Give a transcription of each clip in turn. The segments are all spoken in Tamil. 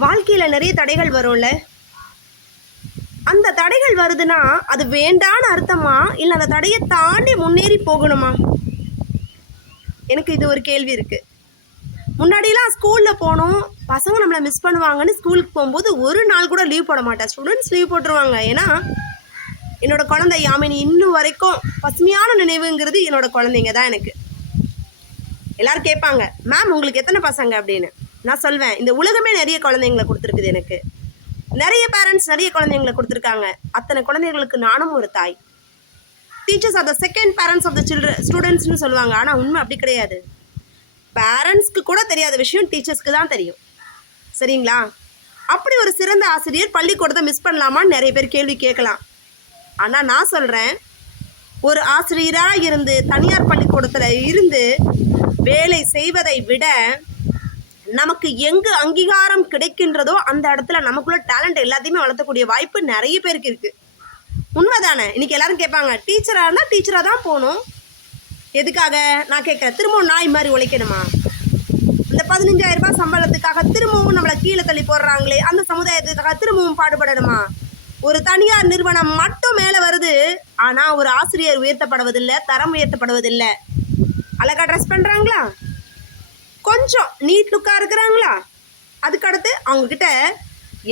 வாழ்க்கையில் நிறைய தடைகள் வரும்ல. அந்த தடைகள் வருதுன்னா அது வேண்டான்னு அர்த்தமா, இல்லை அந்த தடையை தாண்டி முன்னேறி போகணுமா? எனக்கு இது ஒரு கேள்வி இருக்குது. முன்னாடிலாம் ஸ்கூலில் போனோம், பசங்க நம்மளை மிஸ் பண்ணுவாங்கன்னு ஸ்கூலுக்கு போகும்போது ஒரு நாள் கூட லீவ் போட மாட்டேன். ஸ்டூடெண்ட்ஸ் லீவ் போட்டுருவாங்க. ஏன்னா என்னோட குழந்தை யாமினி இன்னும் வரைக்கும் பசுமையான நினைவுங்கிறது என்னோட குழந்தைங்க தான். எனக்கு எல்லாரும் கேட்பாங்க, மேம் உங்களுக்கு எத்தனை பசங்க அப்படின்னு. நான் சொல்வேன், இந்த உலகமே நிறைய குழந்தைங்களை கொடுத்துருக்குது. எனக்கு நிறைய பேரண்ட்ஸ் நிறைய குழந்தைங்களை கொடுத்துருக்காங்க. அத்தனை குழந்தைங்களுக்கு நானும் ஒரு தாய். Teachers are the second parents of the ஸ்டூடெண்ட்ஸ்னு சொல்லுவாங்க. ஆனால் உண்மை அப்படி கிடையாது. பேரண்ட்ஸ்க்கு கூட தெரியாத விஷயம் டீச்சர்ஸ்க்கு தான் தெரியும். சரிங்களா? அப்படி ஒரு சிறந்த ஆசிரியர் பள்ளிக்கூடத்தை மிஸ் பண்ணலாமான்னு நிறைய பேர் கேள்வி கேட்கலாம். ஆனால் நான் சொல்கிறேன், ஒரு ஆசிரியராக இருந்து தனியார் பள்ளிக்கூடத்தில் இருந்து வேலை செய்வதை விட நமக்கு எங்கு அங்கீகாரம் கிடைக்கின்றதோ அந்த இடத்துல நமக்குள்ள டேலண்ட் எல்லாத்தையுமே வளர்த்தக்கூடிய வாய்ப்பு நிறைய பேருக்கு இருக்குது. உண்மைதானே? இன்றைக்கி எல்லாரும் கேட்பாங்க, டீச்சராக இருந்தால் டீச்சராக தான் போகணும். எதுக்காக நான் கேட்குறேன், திரும்பவும் நாய் மாதிரி உழைக்கணுமா? இந்த 15,000 ரூபாய் சம்பளத்துக்காக திரும்பவும் நம்மளை கீழே தள்ளி போடுறாங்களே, அந்த சமுதாயத்துக்காக திரும்பவும் பாடுபடணுமா? ஒரு தனியார் நிறுவனம் மட்டும் மேலே வருது, ஆனால் ஒரு ஆசிரியர் உயர்த்தப்படுவதில்லை, தரம் உயர்த்தப்படுவதில்லை. அழகாக ட்ரெஸ் பண்ணுறாங்களா, கொஞ்சம் நீட் லுக்காக இருக்கிறாங்களா, அதுக்கடுத்து அவங்கக்கிட்ட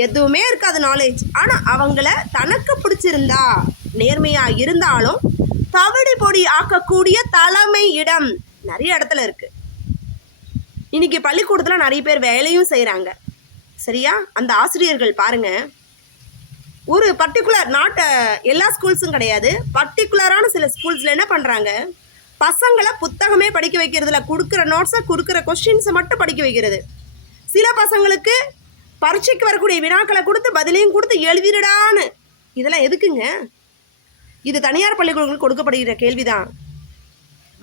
எதுவுமே இருக்காது நாலேஜ். ஆனால் அவங்கள தனக்கு பிடிச்சிருந்தா, நேர்மையாக இருந்தாலும் தவிடு பொடி ஆக்கக்கூடிய தலைமை இடம் நிறைய இடத்துல இருக்குது. இன்றைக்கி பள்ளிக்கூடத்தில் நிறைய பேர் வேலையும் செய்கிறாங்க. சரியா? அந்த ஆசிரியர்கள் பாருங்கள், ஒரு பர்டிகுலர் எல்லா ஸ்கூல்ஸும் கிடையாது, பர்டிகுலரான சில ஸ்கூல்ஸில் என்ன பண்ணுறாங்க, பசங்களை புத்தகமே படிக்க வைக்கிறதுல, கொடுக்குற நோட்ஸை கொடுக்குற கொஸ்டின்ஸை மட்டும் படிக்க வைக்கிறது. சில பசங்களுக்கு பரீட்சைக்கு வரக்கூடிய வினாக்களை கொடுத்து பதிலையும் கொடுத்து எழுதிடான்னு. இதெல்லாம் எதுக்குங்க? இது தனியார் பள்ளிக்கூடங்களுக்கு கொடுக்கப்படுகிற கேள்விதான்.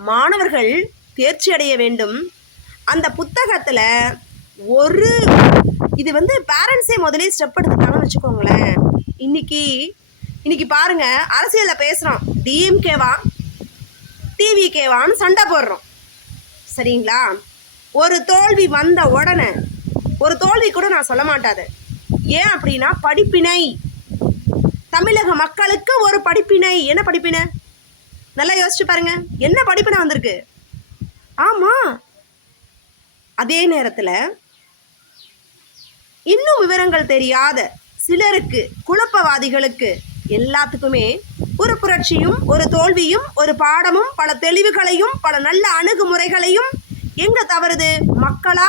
மாணவர்கள் தேர்ச்சி அடைய வேண்டும். அந்த புத்தகத்தில் இது பேரண்ட்ஸே முதலே ஸ்டெப் எடுத்துட்டாங்கன்னு வச்சுக்கோங்களேன். இன்னைக்கு பாருங்க, அரசியலில் பேசுகிறோம், டிஎம்கேவா டிவிகேவான்னு சண்டை போடுறோம். சரிங்களா? ஒரு தோல்வி வந்த உடனே, ஒரு தோல்வி கூட நான் சொல்ல மாட்டாது. ஏன் அப்படின்னா, படிப்பினை, தமிழக மக்களுக்கு ஒரு படிப்பினை. என்ன படிப்பினை? நல்லா யோசிச்சு பாருங்க, என்ன படிப்பினை வந்திருக்கு? ஆமாம், அதே நேரத்தில் இன்னும் விவரங்கள் தெரியாத சிலருக்கு, குழப்பவாதிகளுக்கு எல்லாத்துக்குமே ஒரு புரட்சியும் ஒரு தோல்வியும் ஒரு பாடமும் பல தெளிவுகளையும் பல நல்ல அணுகுமுறைகளையும், எங்கே தவறுது, மக்களா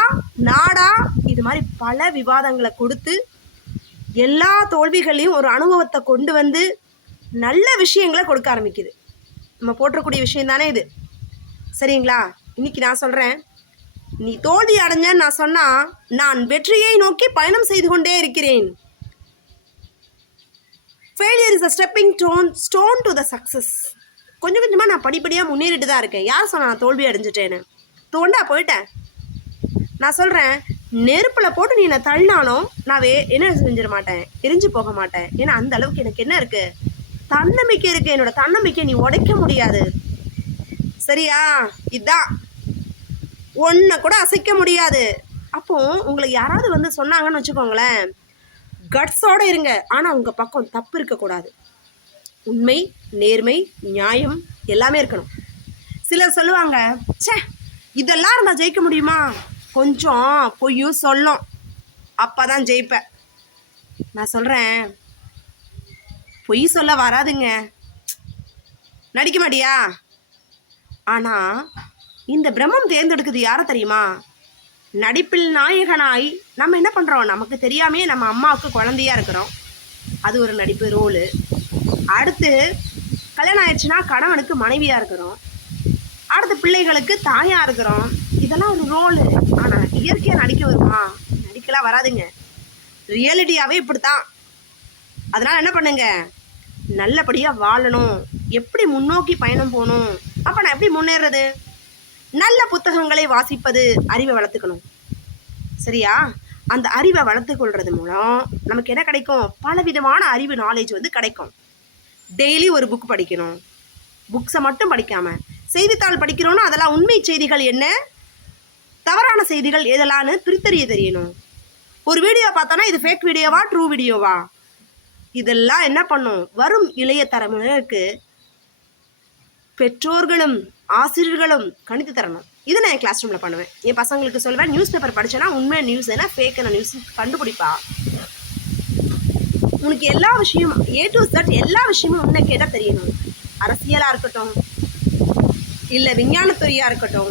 நாடா, இது மாதிரி பல விவாதங்களை கொடுத்து எல்லா தோல்விகளையும் ஒரு அனுபவத்தை கொண்டு வந்து நல்ல விஷயங்களை கொடுக்க ஆரம்பிக்குது. நம்ம போற்றக்கூடிய விஷயம் தானே இது. சரிங்களா? இன்னைக்கு நான் சொல்கிறேன், நீ தோல்வி அடைஞ்சன்னு நான் சொன்னால், நான் வெற்றியை நோக்கி பயணம் செய்து கொண்டே இருக்கிறேன். Failure is a stepping stone to the success. கொஞ்சம் கொஞ்சமாக நான் படிப்படியாக முன்னேறிட்டு தான் இருக்கேன். யார் சொன்னால் நான் தோல்வி அடைஞ்சிட்டேன்னு? தோண்டா போயிட்டேன். நான் சொல்கிறேன், நெருப்பில் போட்டு நீ என்னை தள்ளினாலும் நான் என்ன செஞ்சிட மாட்டேன், எரிஞ்சு போக மாட்டேன். ஏன்னா அந்த அளவுக்கு எனக்கு என்ன இருக்குது, தன்னம்பிக்கை இருக்குது. என்னோட தன்னம்பிக்கை நீ உடைக்க முடியாது. சரியா? இதுதான், ஒன்றை கூட அசைக்க முடியாது. அப்போ உங்களை யாராவது சொன்னாங்கன்னு வச்சுக்கோங்களேன், கட்ஸோடு இருங்க. ஆனால் உங்கள் பக்கம் தப்பு இருக்கக்கூடாது. உண்மை, நேர்மை, நியாயம் எல்லாமே இருக்கணும். சிலர் சொல்லுவாங்க, ச்சே இதெல்லாம் இருந்தால் ஜெயிக்க முடியுமா? கொஞ்சம் பொய்யும் சொல்லும், அப்போ தான் ஜெயிப்பேன். நான் சொல்கிறேன், பொய் சொல்ல வராதுங்க. நடிக்க மாட்டியா? ஆனால் இந்த பிரம்மம் தேர்ந்தெடுக்குது யாரை தெரியுமா? நடிப்பில் நாயகனாய் நம்ம என்ன பண்ணுறோம், நமக்கு தெரியாமே நம்ம அம்மாவுக்கு குழந்தையாக இருக்கிறோம், அது ஒரு நடிப்பு ரோலு. அடுத்து கல்யாணம் ஆயிடுச்சுன்னா கணவனுக்கு மனைவியாக இருக்கிறோம், அடுத்து பிள்ளைகளுக்கு தாயாக இருக்கிறோம். இதெல்லாம் ஒரு ரோலு. ஆனால் இயற்கையாக நடிக்க வருமா? நடிக்கலாம் வராதுங்க. ரியாலிட்டியாகவே இப்படி தான். அதனால் என்ன பண்ணுங்க, நல்லபடியாக வாழணும். எப்படி முன்னோக்கி பயணம் போகணும்? அப்போ நான் எப்படி முன்னேறது? நல்ல புத்தகங்களை வாசிப்பது, அறிவை வளர்த்துக்கணும். சரியா? அந்த அறிவை வளர்த்துக்கொள்றது மூலம் நமக்கு என்ன கிடைக்கும்? பலவிதமான அறிவு, நாலேஜ் கிடைக்கும். டெய்லி ஒரு புக் படிக்கணும். புக்ஸை மட்டும் படிக்காமல் செய்தித்தாள் படிக்கிறோன்னா அதெல்லாம் உண்மை செய்திகள் என்ன, தவறான செய்திகள் எதெல்லாம்னு பிரித்தறிய தெரியணும். ஒரு வீடியோ பார்த்தோன்னா இது ஃபேக் வீடியோவா ட்ரூ வீடியோவா? இதெல்லாம் என்ன பண்ணும்? வரும் இளைய தலைமுறையினருக்கு பெற்றோர்களும் ஆசிரியர்களும் கணித்து தரணும். இதை நான் என் கிளாஸ் ரூமில் பண்ணுவேன். என் பசங்களுக்கு சொல்லுவேன், நியூஸ் பேப்பர் படித்தேன்னா உண்மை நியூஸ் என்ன ஃபேக்கான நியூஸ் கண்டுபிடிப்பா. உனக்கு எல்லா விஷயமும் A to Z எல்லா விஷயமும் உன்னை கேட்டால் தெரியணும். அரசியலாக இருக்கட்டும், இல்லை விஞ்ஞானத்துறையாக இருக்கட்டும்,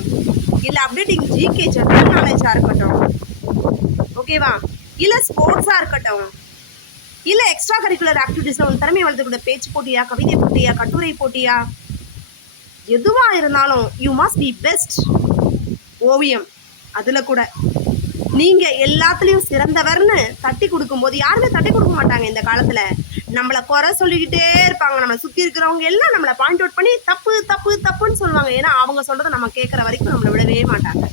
இல்லை அப்டேட்டிங் GK ஜெனரல் நாலேஜாக இருக்கட்டும், ஓகேவா, இல்லை ஸ்போர்ட்ஸாக இருக்கட்டும், இல்லை எக்ஸ்ட்ரா கரிக்குலர் ஆக்டிவிட்டீஸில் உன் திறமையை வளர்த்துக்கூட பேச்சு போட்டியா, கவிதை போட்டியா, கட்டுரை போட்டியா, எதுவாக இருந்தாலும் யூ மஸ்ட் பி பெஸ்ட். ஓவியம் அதில் கூட நீங்கள் எல்லாத்துலேயும் சிறந்தவர்னு தட்டி கொடுக்கும்போது யாருமே தட்டி கொடுக்க மாட்டாங்க. இந்த காலத்தில் நம்மளை குறை சொல்லிக்கிட்டே இருப்பாங்க. நம்மளை சுற்றி இருக்கிறவங்க எல்லாம் நம்மளை பாயிண்ட் அவுட் பண்ணி தப்பு தப்பு தப்புன்னு சொல்லுவாங்க. ஏன்னா அவங்க சொல்கிறத நம்ம கேட்குற வரைக்கும் நம்மளை விடவே மாட்டாங்க.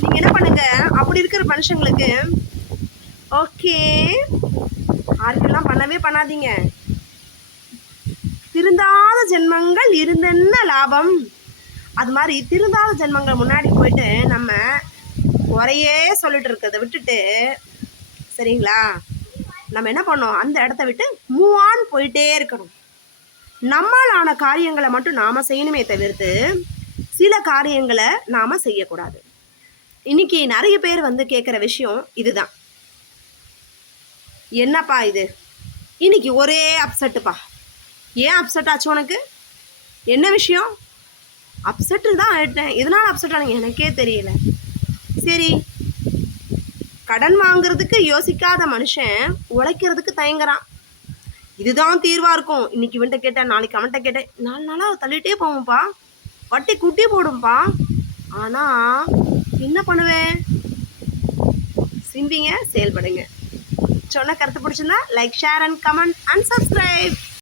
நீங்கள் என்ன பண்ணுங்க, அப்படி இருக்கிற மனுஷங்களுக்கு ஓகே ஆர்கியூலாம் பண்ணவே பண்ணாதீங்க. திருந்தாத ஜென்மங்கள் இருந்தென்ன லாபம்? அது மாதிரி திருந்தாத ஜென்மங்கள் முன்னாடி போயிட்டு நம்ம குறையே சொல்லிட்டு இருக்கிறத விட்டுட்டு, சரிங்களா, நம்ம என்ன பண்ணோம், அந்த இடத்த விட்டு மூவ் ஆன் போயிட்டே இருக்கணும். நம்மளான காரியங்களை மட்டும் நாம் செய்யணுமே தவிர்த்து சில காரியங்களை நாம் செய்யக்கூடாது. இன்னைக்கு நிறைய பேர் கேட்குற விஷயம் இதுதான். என்னப்பா இது, இன்னைக்கு ஒரே அப்செட்டுப்பா. ஏன் அப்செட் ஆச்சு உனக்கு? என்ன விஷயம்? அப்செட்டு தான் ஆகிட்டேன். எதனால் அப்செட் ஆனீங்க எனக்கே தெரியல. சரி, கடன் வாங்குறதுக்கு யோசிக்காத மனுஷன் உழைக்கிறதுக்கு தயங்குறான். இதுதான் தீர்வாக இருக்கும். இன்னைக்கு இவன்ட்ட கேட்டேன், நாளைக்கு அவன்கிட்ட கேட்டேன், 4 நாளாக தள்ளிகிட்டே போவோம்ப்பா, வட்டி குட்டி போடும்பா. ஆனால் என்ன பண்ணுவேன்? சிந்திங்க, செயல்படுங்க. சொன்ன கருத்து பிடிச்சிருந்தா like, share and comment and subscribe.